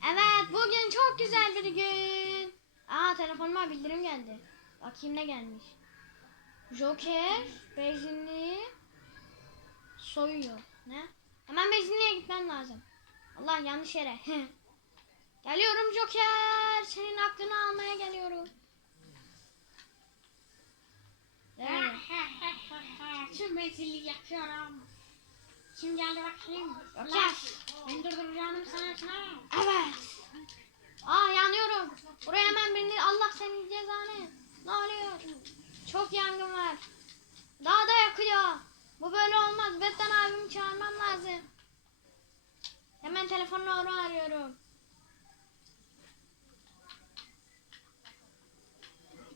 Evet bugün çok güzel bir gün. Aa telefonuma bildirim geldi. Bakayım ne gelmiş. Joker benzinliği soyuyor. Ne? Hemen benzinliğe gitmem lazım. Allah yanlış yere. geliyorum Joker. Senin aklını almaya geliyorum. Tüm benzinliği yakıyorum. Kim geldi bakayım? Joker. Ben durduracağım sana sana. Evet. Aa yanıyorum. Buraya hemen birini Allah senin cezanı. Ne oluyor? Çok yangın var. Daha da yakıyor. Bu böyle olmaz. Betten abimi çağırmam lazım. Hemen telefonla onu arıyorum.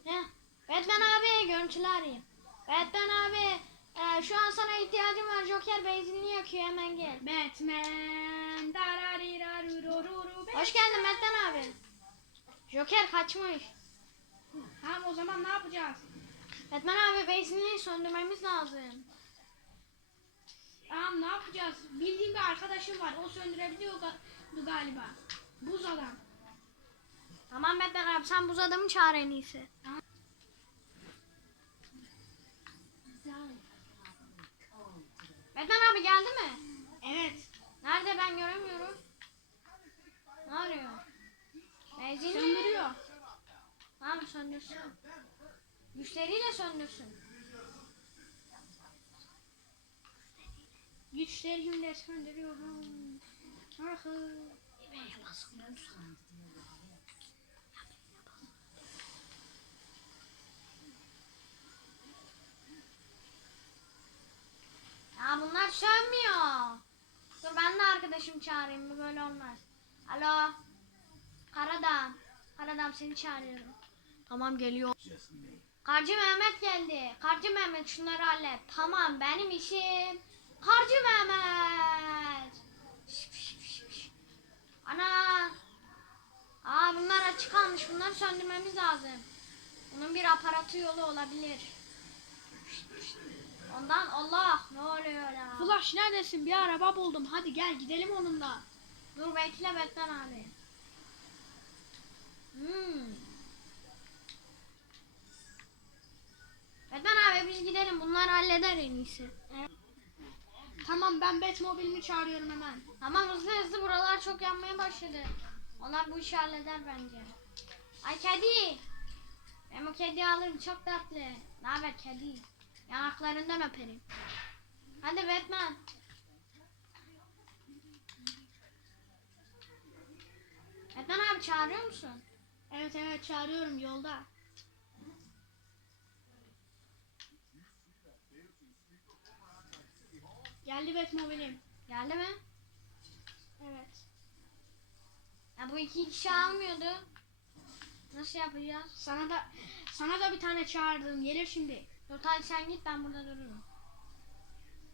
Ne? Batman abi görüntülü arayayım. Batman abi e, şu an sana ihtiyacım var. Joker benzinliği yakıyor hemen gel. Batman. Darariraruroru. Hoş geldin Batman abi. Joker kaçmış. Tamam o zaman ne yapacağız? Batman abi benzinliği söndürmemiz lazım. Tamam ne yapacağız? Bildiğim bir arkadaşım var. O söndürebiliyor ga- galiba. Buz adam. Tamam Batman abi sen buz adamı çağır en iyisi. Batman abi geldi mi? Evet. Nerede ben göremiyorum. Ne arıyor? Benzinliği. Söndürüyor. Tamam söndürsün. Güçleriyle söndürsün. Güçlerimle söndürüyorum. Ahı. Ya bunlar sönmüyor. Dur ben de arkadaşım çağırayım. Bu böyle olmaz. Alo. Karadam. Karadam seni çağırıyorum. Tamam geliyor. Karcı Mehmet geldi. Karcı Mehmet şunları hallet. Tamam benim işim. Karcı Mehmet. Ana. Aa bunlar açık kalmış. Bunları söndürmemiz lazım. Bunun bir aparatı yolu olabilir. Ondan Allah ne oluyor ya? Flash neredesin? Bir araba buldum. Hadi gel gidelim onunla. Dur bekle Batman abi. Hmm. Batman abi biz gidelim bunlar halleder en iyisi. Tamam ben Batmobile'imi çağırıyorum hemen. Tamam hızlı hızlı buralar çok yanmaya başladı. Onlar bu işi halleder bence. Ay kedi. Ben o kediyi alırım çok tatlı. Ne haber kedi? Yanaklarından öperim. Hadi Batman. Batman abi çağırıyor musun? Evet evet çağırıyorum yolda. Geldi Batmobile'im. Geldi mi? Evet. Ya bu iki kişi almıyordu. Nasıl yapacağız? Sana da sana da bir tane çağırdım. Gelir şimdi. Hadi sen git ben burada dururum.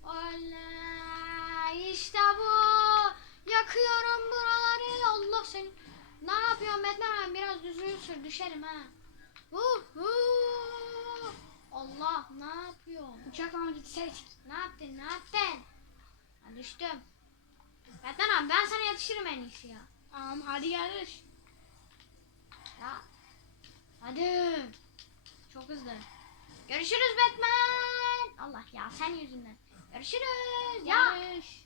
Oley işte bu. Yakıyorum buraları. Allah seni. Ne yapıyorsun Batman abi? Biraz düzgün sür düşerim ha. Uh, uh. Allah ne yapıyorsun? Uçakla gitsek? Ne yaptın ne yaptın? Ha, düştüm. Batman abi ben sana yetişirim en iyisi ya. Tamam hadi yarış. Ya. Hadi. Çok hızlı. Görüşürüz Batman. Allah ya sen yüzünden. Görüşürüz. Ya. Yarış.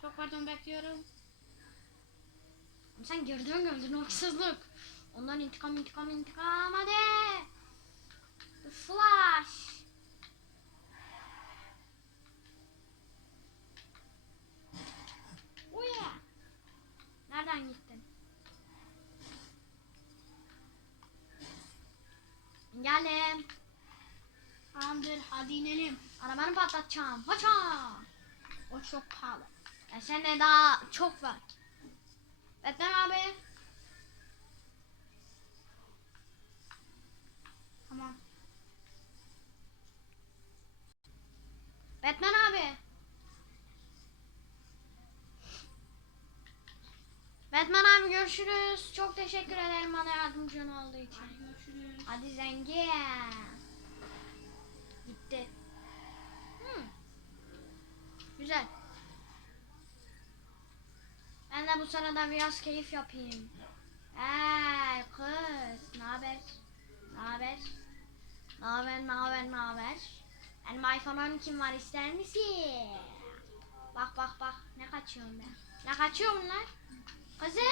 Çok pardon bekliyorum. Sen gördün gördün haksızlık. Ondan intikam intikam intikam hadi. Flash. Tamamdır hadi inelim. Arabanı patlatacağım. Haça. O çok pahalı. Ya sende daha çok var. Batman abi. Tamam. Batman abi. Batman abi görüşürüz. Çok teşekkür ederim bana yardımcın olduğu için. Hadi görüşürüz. Hadi zengin. Gitti. Hmm. Güzel. Ben de bu sırada biraz keyif yapayım. Hey kız, haber, ne haber, ne haber? Benim iPhone 12 var ister misin? Bak bak bak ne kaçıyorum ben. Ne kaçıyor bunlar? Kızım?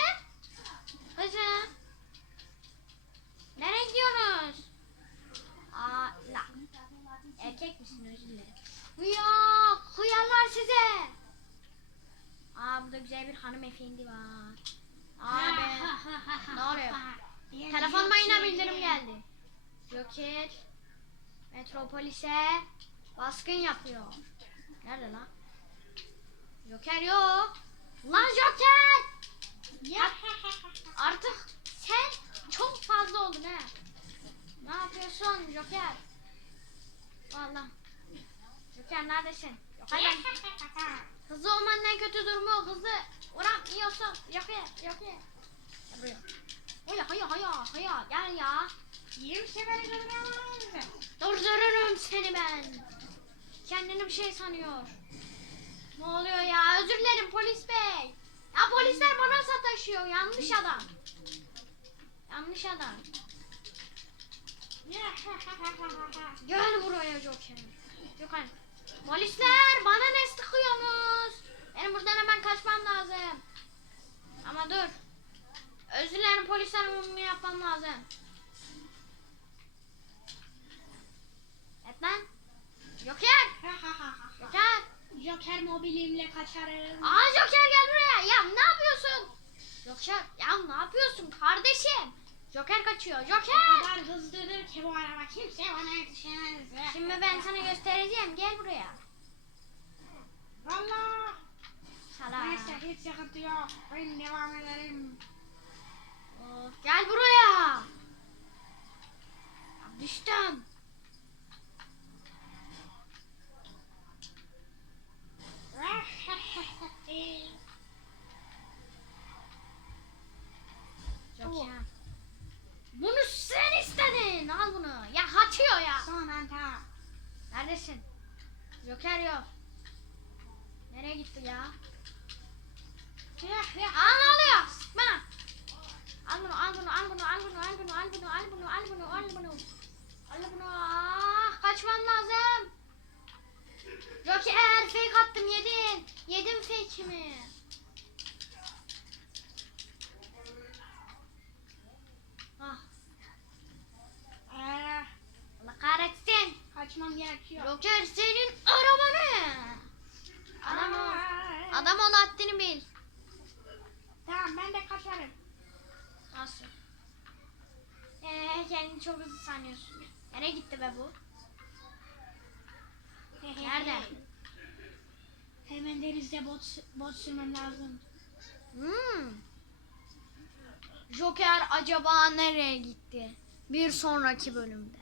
Kızım? Nereye gidiyorsunuz? Aa, la. Erkek misin özür dilerim. Ya hıyarlar size. Aa burada güzel bir hanımefendi var. Abi. Ne oluyor? Telefonuma yine bildirim geldi. Joker Metropolis'e baskın yapıyor. Nerede lan? Joker yok. Lan Joker! Artık sen çok fazla oldun ha. Ne yapıyorsun Joker? Vallahi. Joker neredesin? Joker Hızlı olmanın en kötü durumu hızlı vuramıyorsun. Joker, Joker. Gel buraya. Oya haya haya haya gel ya. Yirmi seferi durduramaz. Durdururum seni ben. Kendini bir şey sanıyor. Ne oluyor ya? Özür dilerim polis bey. Ya polisler bana sataşıyor. Yanlış adam. Yanlış adam. Gel buraya Joker. Joker. Polisler bana ne sıkıyorsunuz? Benim buradan hemen kaçmam lazım. Ama dur. Özür dilerim polisler bunu yapmam lazım. Et lan. Joker. Joker. Joker mobilimle kaçarım. Aa Joker gel buraya. Ya ne yapıyorsun? Joker ya ne yapıyorsun kardeşim? Joker kaçıyor. O Joker. kadar hızlıdır ki bu araba kimse bana yetişemez. Şimdi ben sana göstereceğim. Gel buraya. Valla. Salak. Neyse hiç sıkıntı yok. Ben devam ederim. Of, Gel buraya. Neredesin? Joker yok. Nereye gitti ya? Aa ne oluyor? Bana. Al bunu, al bunu, al bunu, al bunu, al bunu, al bunu, al bunu, al bunu, al bunu. Al bunu. Ah, kaçmam lazım. Joker fake attım yedin. Yedim fake'imi. Ah, Ee, Allah kaçmam gerekiyor. Joker senin arabanı. Adam ol. Adam ol haddini bil. Tamam ben de kaçarım. Nasıl? Ee, kendini çok hızlı sanıyorsun. Nereye gitti be bu? Nerede? Hemen denizde bot, bot sürmem lazım. Hmm. Joker acaba nereye gitti? Bir sonraki bölümde.